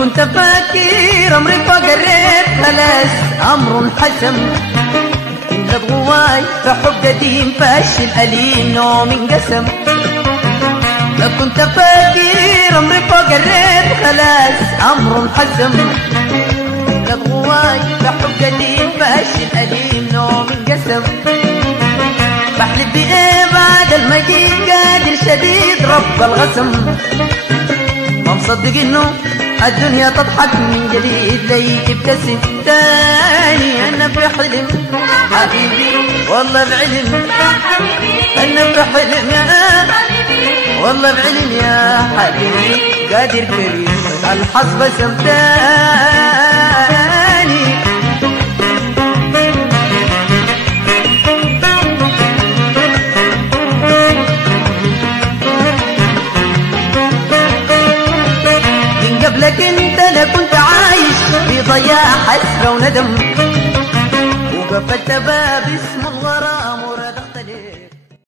كنت فاكر عمري فوق الريت خلاص أمر انحسم. تنقض غواي في حب قديم فاشل أليم نوم انقسم. لو كنت فاكر عمري فوق الريت خلاص أمر انحسم. تنقض غواي في حب قديم فاشل أليم نوم انقسم. بحلف بإيه بعد المجيء قادر شديد رب الغسم. ما مصدق إنه الدنيا تضحك من جديد لي ابتسم تاني. أنا في حلم حبيبي والله بعلم أنا في حلم يا حبيبي والله بعلم يا حبيبي قادر كريم الحظ بسم تاني. قبلك انت انا كنت عايش في ضياع حسرة وندم، وقفلت باب اسم الغرام.